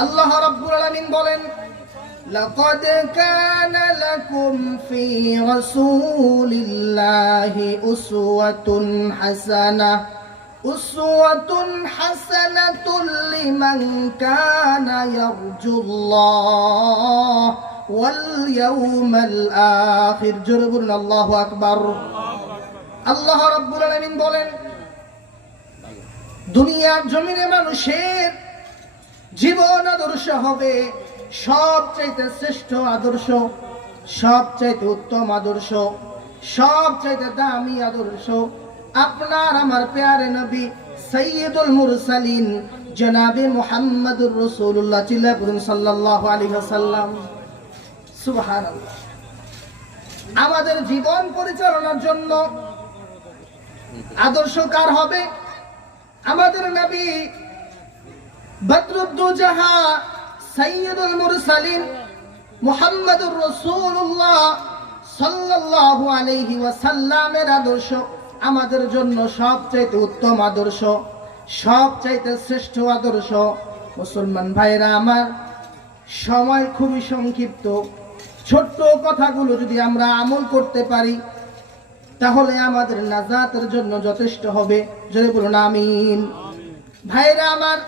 আল্লাহ রাব্বুল আলামিন বলেন, লাকাদ কানা লাকুম ফি রাসূলিল্লাহি উসওয়াতুন হাসানাতুন লিমান কানা ইয়ারজুল্লাহ ওয়াল ইয়াউমাল আখির। জোরে বলুন আল্লাহু আকবার। আল্লাহ রাব্বুল আলামিন বলেন, দুনিয়ার জমিনে মানুষের জীবন আদর্শ হবে সবচাইতে শ্রেষ্ঠ আদর্শ, সবচাইতে উত্তম আদর্শ, সবচাইতে দামি আদর্শ আপনার আমার প্যারে নবী সাইয়্যিদুল মুরসালিন জনাবে মুহাম্মদুর রাসূলুল্লাহ সাল্লাল্লাহু আলাইহি ওয়াসাল্লাম। সুবহানাল্লাহ। আমাদের জীবন পরিচালনার জন্য আদর্শ কার হবে? আমাদের নবী বদরুদ্দোজাহা সাইয়্যিদুল মুরসালিন মুহাম্মদুর রাসূলুল্লাহ সাল্লাল্লাহু আলাইহি ওয়াসাল্লামের আদর্শ আমাদের জন্য সবচাইতে উত্তম আদর্শ, সবচাইতে শ্রেষ্ঠ আদর্শ। মুসলমান ভাইরা আমার, সময় খুবই সংক্ষিপ্ত। ছোট্ট কথাগুলো যদি আমরা আমল করতে পারি তাহলে আমাদের নাজাতের জন্য যথেষ্ট হবে। জোরে বলুন আমিন। ভাইরা আমার,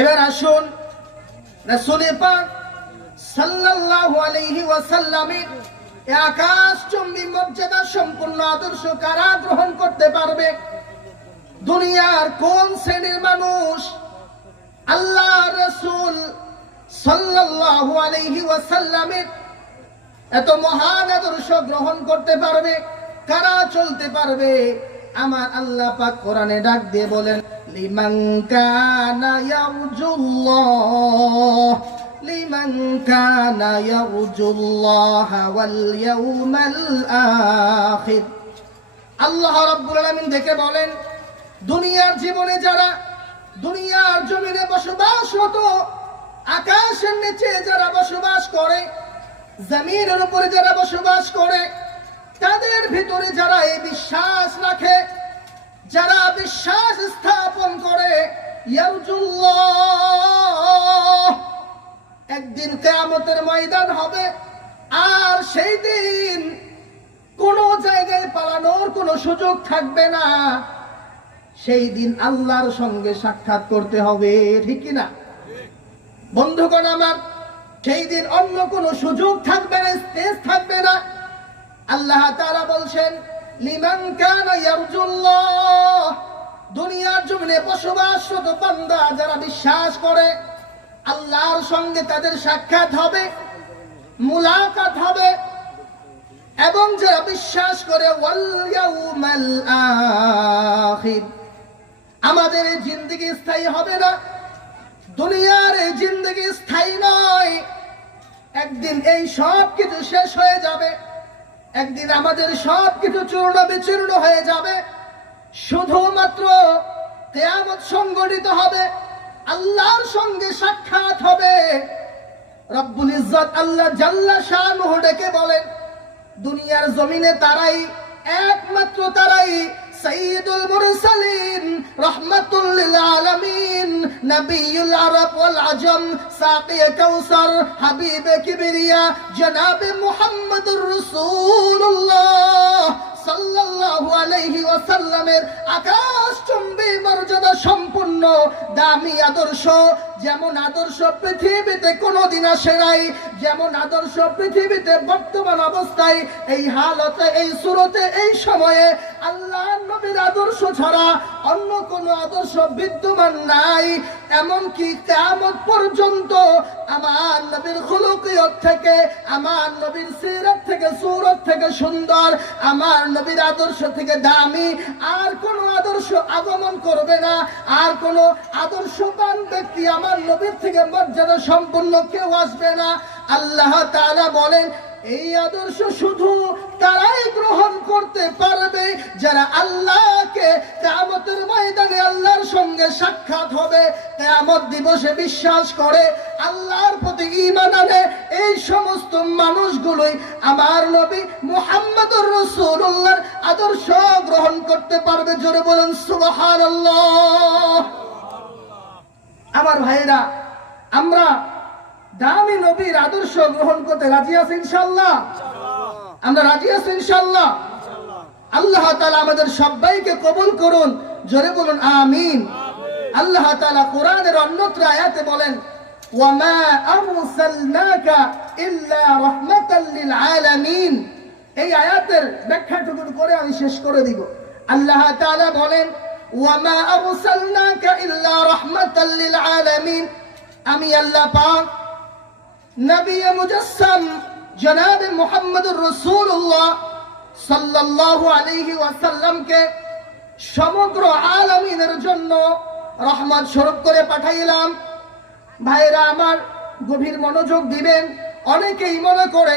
এবার আসুন রাসূল পাক সাল্লাল্লাহু আলাইহি ওয়াসাল্লামের আকাশচুম্বী মর্যাদা সম্পূর্ণ আদর্শ কারা গ্রহণ করতে পারবে? দুনিয়ার কোন শ্রেণীর মানুষ আল্লাহ রাসূল সাল্লাল্লাহু আলাইহি ওয়াসাল্লামের এত মহান আদর্শ গ্রহণ করতে পারবে? কারা চলতে পারবে? আমার আল্লাহ পাক কোরআনে ডাক দিয়ে বলেন, লিমান কানা ইয়ারজুল্লাহ ওয়াল ইয়াউমাল আখির। আল্লাহ রাব্বুল আলামিন দেখে বলেন, দুনিয়ার জীবনে যারা দুনিয়ার জমিনে বসবাসরত, আকাশের নিচে যারা বসবাস করে, জমিনের উপরে যারা বসবাস করে, তাদের ভিতরে যারা এই বিশ্বাস রাখে, যারা বিশ্বাস স্থাপন করে, ইয়ারজুল্লাহ, একদিন কিয়ামতের ময়দান হবে, আর সেই দিন কোনো জায়গায় পালানোর কোনো সুযোগ থাকবে না। সেই দিন আল্লাহর সঙ্গে সাক্ষাৎ করতে হবে, ঠিক কি না বন্ধুগণ আমার? সেই দিন অন্য কোনো সুযোগ থাকবে না, স্পেস থাকবে না। আল্লাহ তাআলা বলছেন, লিমান কানা ইয়ারজুল্লাহ, দুনিয়ার জমিনে বসবাসরত বান্দা যারা বিশ্বাস করে, আল্লাহর সঙ্গে তাদের সাক্ষাৎ হবে, মুলাকাত হবে, এবং যারা বিশ্বাস করে ওয়াল ইয়াউমাল আখির, আমাদের এই জিন্দেগি স্থায়ী হবে না, দুনিয়ার এই জিন্দেগি স্থায়ী নয়। একদিন এই সব কিছু শেষ হয়ে যাবে, একদিন আমাদের সব কিছু চূর্ণ বিচূর্ণ হয়ে যাবে। শুধুমাত্র কিয়ামত সংঘটিত হবে, আল্লাহর সঙ্গে সাক্ষাৎ হবে। রব্বুল ইজ্জত আল্লাহ জাল্লা শানুহু ডেকে বলেন, দুনিয়ার জমিনে তারাই, একমাত্র তারাই সাইয়্যিদুল মুরসালিন রাহমাতুল লিল আলামিন নবিয়ুল আরব ওয়াল আজম সাকি কাউসার হাবিবে কিবরিয়া জনাবে মুহাম্মদুর রাসূলুল্লাহ সাল্লাল্লাহু আলাইহি ওয়াসাল্লামের আকাশচুম্বী মর্যাদা সম্পূর্ণ দামি আদর্শ। যেমন আদর্শ পৃথিবীতে কোনোদিন আসে নাই, যেমন আদর্শ পৃথিবীতে বর্তমান অবস্থায় এই হালতে, এই সুরতে, এই সময়ে আল্লাহর নবীর আদর্শ ছাড়া অন্য কোনো আদর্শ বিদ্যমান নাই। এমনকি কিয়ামত পর্যন্ত আমার নবীর খুলুকিয়ত থেকে, আমার নবীর সিরাত থেকে, সুরত থেকে সুন্দর, আমার নবীর আদর্শ থেকে দামি আর কোন আদর্শ আগমন করবে না। আর কোন আদর্শবান ব্যক্তি আমার নবীর থেকে মর্যাদা সম্পন্ন কেউ আসবে না। আল্লাহ তাআলা বলেন, এই আদর্শ শুধু তারাই গ্রহণ করতে পারবে যারা আল্লাহকে কিয়ামতের ময়দানে আল্লাহর সঙ্গে সাক্ষাৎ হবে, কিয়ামত দিবসে বিশ্বাস করে, আল্লাহর প্রতি ঈমান আনে। এই সমস্ত মানুষগুলোই আমার নবী মুহাম্মদুর রাসূলুল্লাহর আদর্শ গ্রহণ করতে পারবে। জোরে বলেন সুবহানাল্লাহ। আমার ভাইরা, আমরা দামি নবীর আদর্শ গ্রহণ করতে রাজি আছি ইনশাআল্লাহ? আমরা রাজি আছি ইনশাআল্লাহ? আল্লাহ তাআলা আমাদের সবাইকে কবুল করুন, জোরে বলুন আমিন। আল্লাহ তাআলা কোরআনের অন্যত্র আয়াতে বলেন, ওয়ামা আরসালনাকা ইল্লা রাহমাতাল লিল আলামিন। এই আয়াতের ব্যাখ্যাটুকু করে আমি শেষ করে দিব। আল্লাহ তাআলা বলেন, ওয়ামা আরসালনাকা ইল্লা রাহমাতাল লিল আলামিন, আমি আল্লাহ পাক নবী মুজাসসাম জনাব মুহাম্মদুর রাসূলুল্লাহ সাল্লাল্লাহু আলাইহি ওয়াসাল্লামকে সমগ্র আলামিনের জন্য রহমত স্বরূপ করে পাঠাইলাম। ভাইরা আমার, গভীর মনোযোগ দিবেন। অনেকেই মনে করে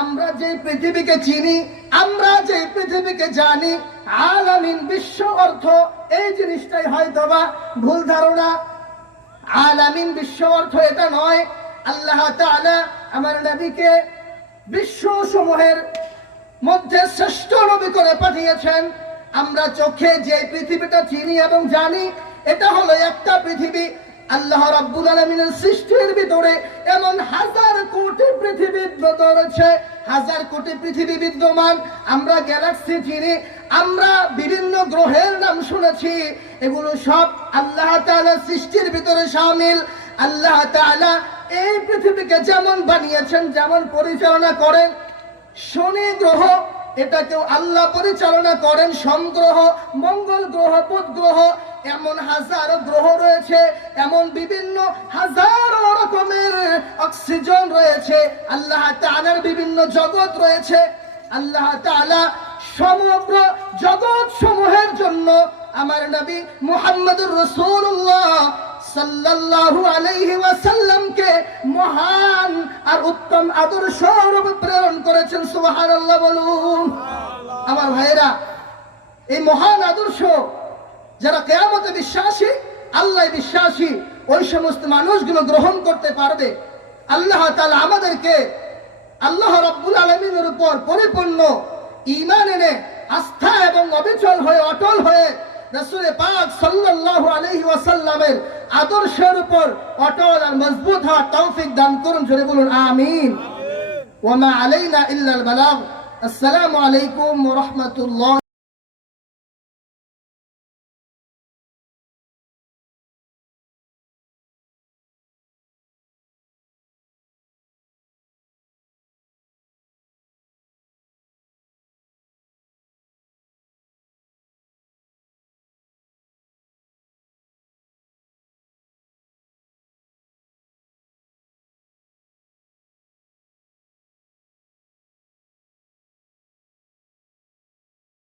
আমরা যে পৃথিবীকে চিনি, আমরা যে পৃথিবীকে জানি, আলামিন বিশ্ব অর্থ, এই জিনিসটাই হয়তোবা ভুল ধারণা। আলামিন বিশ্ব অর্থ এটা নয়। আল্লাহ তাআলা আমার নবীকে বিশ্ব সমূহের মধ্যে শ্রেষ্ঠ নবী করে পাঠিয়েছেন। আমরা চোখে যে পৃথিবীটা চিনি এবং জানি, এটা হলো একটা পৃথিবী। আল্লাহ রাব্বুল আলামিনের সৃষ্টির ভিতরে এমন হাজার কোটি পৃথিবী রয়েছে, হাজার কোটি পৃথিবী বিদ্যমান। আমরা গ্যালাক্সি চিনি, আমরা বিভিন্ন গ্রহের নাম শুনেছি, এগুলো সব আল্লাহ তাআলার সৃষ্টির ভিতরে শামিল। আল্লাহ তাআলা এই পৃথিবীকে যেমন বানিয়েছেন, যেমন পরিচালনা করেন, শনি গ্রহ এটাকেও আল্লাহ পরিচালনা করেন, সোম গ্রহ, মঙ্গল গ্রহ, বুধ গ্রহ, এমন হাজারো গ্রহ রয়েছে, এমন বিভিন্ন হাজারো রকমের অক্সিজেন রয়েছে, আল্লাহ তাআলার বিভিন্ন জগৎ রয়েছে। আল্লাহ তাআলা সমগ্র জগৎ সমূহের জন্য আমার নবী মুহাম্মদুর রাসূলুল্লাহ সাল্লাল্লাহু আলাইহি ওয়াসাল্লামকে মহান আর উত্তম আদর্শ রূপে প্রেরণ করেছেন। সুবহানাল্লাহ বলুন। আমার ভাইরা, এই মহান আদর্শ যারা কিয়ামতে বিশ্বাসী, আল্লাহ বিশ্বাসী, ওই সমস্ত মানুষগুলো গ্রহণ করতে পারবে। আল্লাহ তাআলা আমাদেরকে আল্লাহ রাব্বুল আলামিনের উপর পরিপূর্ণ ঈমান এনে আস্থা এবং অবিচল হয়ে, অটল হয়ে রাসূল পাক সাল্লাল্লাহু আলাইহি ওয়াসাল্লামের আদর্শের উপর অটল আর মজবুত হওয়ার তৌফিক দান করুন, জোরে বলুন আমিন। ওয়া মা আলাইনা ইল্লাল বালাগ। আসসালামু আলাইকুম ওয়া রাহমাতুল্লাহ।